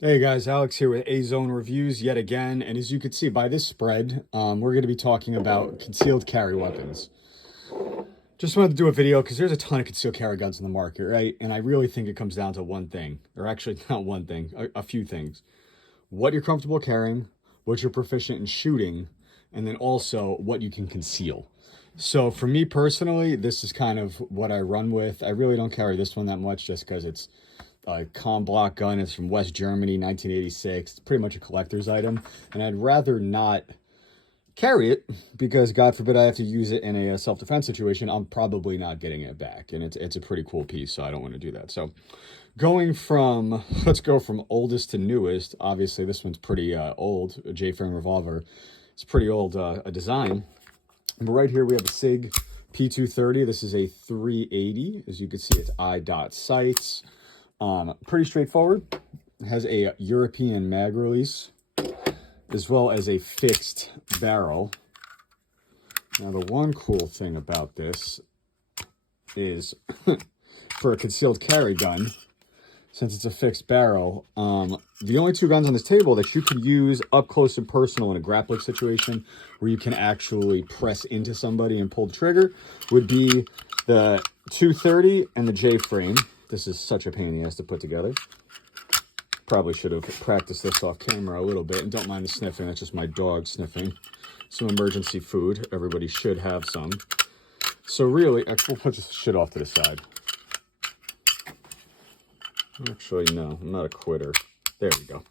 Hey guys, Alex here with A-Zone Reviews yet again, and as you can see by this spread, we're going to be talking about concealed carry weapons. Just wanted to do a video because there's a ton of concealed carry guns in the market, right? And I really think it comes down to one thing, or actually not one thing, a few things. What you're comfortable carrying, what you're proficient in shooting, and then also what you can conceal. So for me personally, this is kind of what I run with. I really don't carry this one that much just because it's a block gun. It's from West Germany, 1986. It's pretty much a collector's item, and I'd rather not carry it because God forbid I have to use it in a self-defense situation. I'm probably not getting it back, and it's a pretty cool piece, so I don't want to do that. So let's go from oldest to newest. Obviously this one's pretty old, a J-frame revolver. It's pretty old a design. But right here we have a Sig P230. This is a 380. As you can see, it's I-dot sights. Pretty straightforward. It has a European mag release as well as a fixed barrel. Now the one cool thing about this is for a concealed carry gun, since it's a fixed barrel, the only two guns on this table that you could use up close and personal in a grappling situation where you can actually press into somebody and pull the trigger would be the 230 and the J-frame. This is such a pain in the ass to put together. Probably should have practiced this off camera a little bit. And don't mind the sniffing. That's just my dog sniffing. Some emergency food. Everybody should have some. So really, we'll put this shit off to the side. Actually, no. I'm not a quitter. There we go.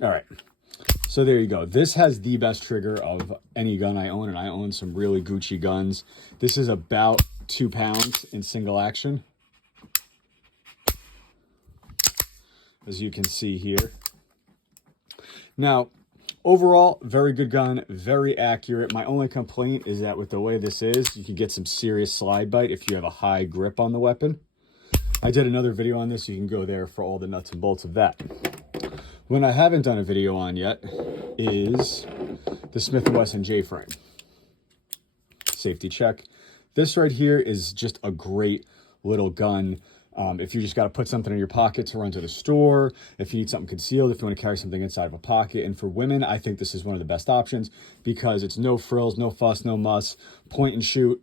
All right. So there you go. This has the best trigger of any gun I own. And I own some really Gucci guns. This is about 2 pounds in single action, as you can see here. Now, overall, very good gun, very accurate. My only complaint is that with the way this is, you can get some serious slide bite if you have a high grip on the weapon. I did another video on this. You can go there for all the nuts and bolts of that. What I haven't done a video on yet is the Smith & Wesson J-frame. Safety check. This right here is just a great little gun. If you just got to put something in your pocket to run to the store, if you need something concealed, if you want to carry something inside of a pocket. And for women, I think this is one of the best options because it's no frills, no fuss, no muss, point and shoot.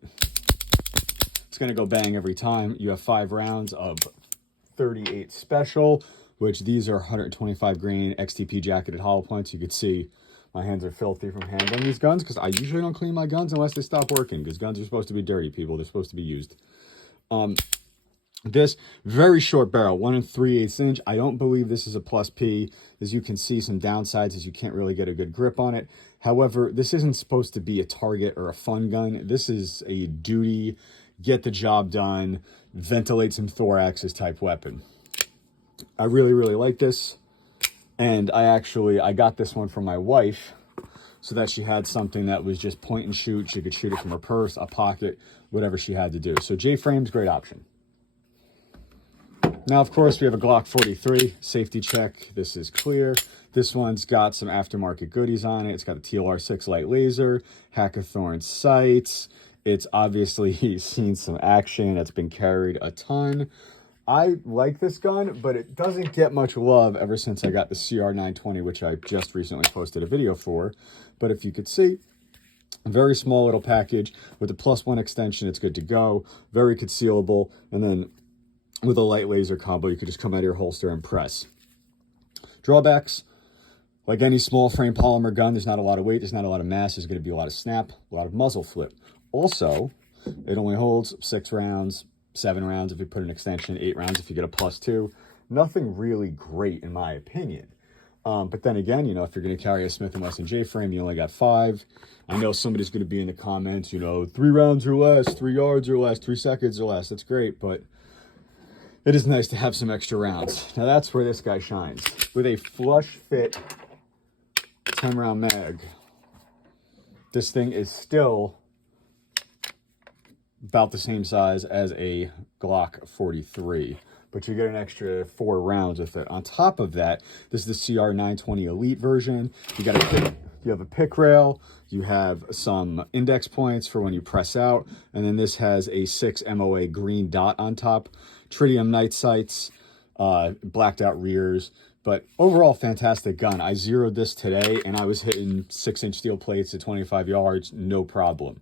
It's going to go bang every time. You have 5 rounds of 38 special, which these are 125 grain XTP jacketed hollow points. You could see my hands are filthy from handling these guns because I usually don't clean my guns unless they stop working, because guns are supposed to be dirty, people. They're supposed to be used. This very short barrel, 1 3/8 inch. I don't believe this is a plus P. As you can see, some downsides is you can't really get a good grip on it. However, this isn't supposed to be a target or a fun gun. This is a duty, get the job done, ventilate some thoraxes type weapon. I really, really like this. And I got this one from my wife so that she had something that was just point and shoot. She could shoot it from her purse, a pocket, whatever she had to do. So J-frame's great option. Now, of course, we have a Glock 43 safety check. This is clear. This one's got some aftermarket goodies on it. It's got a TLR6 light laser, Hackathorn sights. It's obviously seen some action. It's been carried a ton. I like this gun, but it doesn't get much love ever since I got the CR920, which I just recently posted a video for. But if you could see, a very small little package with the +1 extension. It's good to go. Very concealable. And then with a light laser combo, you could just come out of your holster and press. Drawbacks, like any small frame polymer gun, there's not a lot of weight, there's not a lot of mass, there's going to be a lot of snap, a lot of muzzle flip. Also, it only holds 6 rounds, 7 rounds if you put an extension, 8 rounds if you get a +2. Nothing really great in my opinion. But then again, you know, if you're going to carry a Smith & Wesson J-frame, you only got 5. I know somebody's going to be in the comments, you know, 3 rounds or less, 3 yards or less, 3 seconds or less. That's great, but it is nice to have some extra rounds. Now that's where this guy shines. With a flush fit 10-round mag, this thing is still about the same size as a Glock 43, but you get an extra 4 rounds with it. On top of that, this is the CR920 Elite version. You have a pick rail, you have some index points for when you press out, and then this has a 6 MOA green dot on top, tritium night sights, blacked out rears. But overall, fantastic gun. I zeroed this today, and I was hitting 6-inch steel plates at 25 yards, no problem.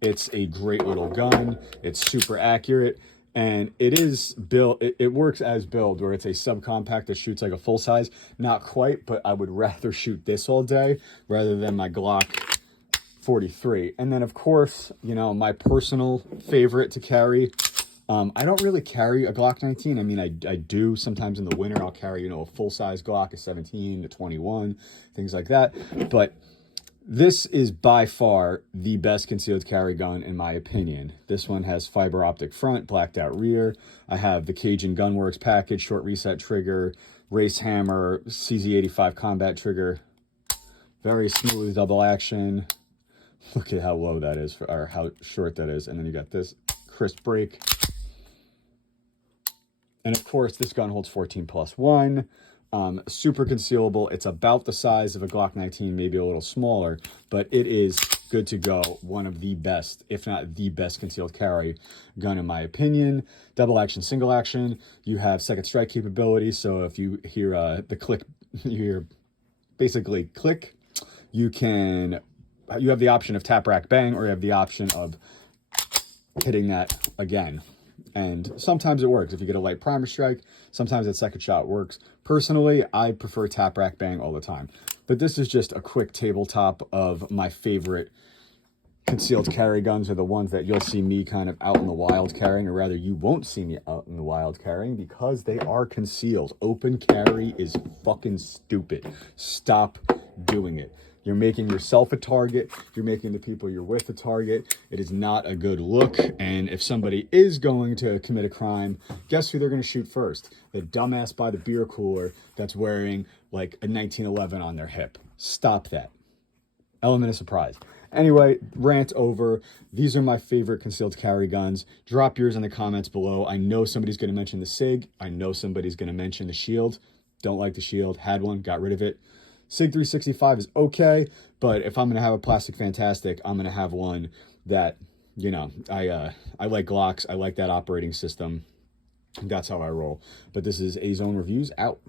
It's a great little gun. It's super accurate, and it is built. It works as build, where it's a subcompact that shoots like a full size. Not quite, but I would rather shoot this all day rather than my Glock 43. And then, of course, you know, my personal favorite to carry. I don't really carry a Glock 19. I mean, I do sometimes in the winter. I'll carry, you know, a full-size Glock, a 17, a 21, things like that. But this is by far the best concealed carry gun, in my opinion. This one has fiber optic front, blacked out rear. I have the Cajun Gunworks package, short reset trigger, race hammer, CZ85 combat trigger. Very smooth double action. Look at how low that is, or how short that is. And then you got this crisp break. And of course, this gun holds 14+1, super concealable. It's about the size of a Glock 19, maybe a little smaller, but it is good to go. One of the best, if not the best concealed carry gun, in my opinion. Double action, single action. You have second strike capability. So if you hear the click, you hear basically click, you have the option of tap, rack, bang, or you have the option of hitting that again. And sometimes it works if you get a light primer strike. Sometimes that second shot works. Personally, I prefer tap, rack, bang all the time. But this is just a quick tabletop of my favorite concealed carry guns, are the ones that you'll see me kind of out in the wild carrying, or rather you won't see me out in the wild carrying, because they are concealed. Open carry is fucking stupid. Stop doing it. You're making yourself a target. You're making the people you're with a target. It is not a good look. And if somebody is going to commit a crime, guess who they're going to shoot first? The dumbass by the beer cooler that's wearing like a 1911 on their hip. Stop that. Element of surprise. Anyway, rant over. These are my favorite concealed carry guns. Drop yours in the comments below. I know somebody's going to mention the Sig. I know somebody's going to mention the Shield. Don't like the Shield. Had one, got rid of it. Sig 365 is okay, but if I'm going to have a plastic fantastic, I'm going to have one that, you know, I like Glocks. I like that operating system. That's how I roll. But this is A Zone Reviews out.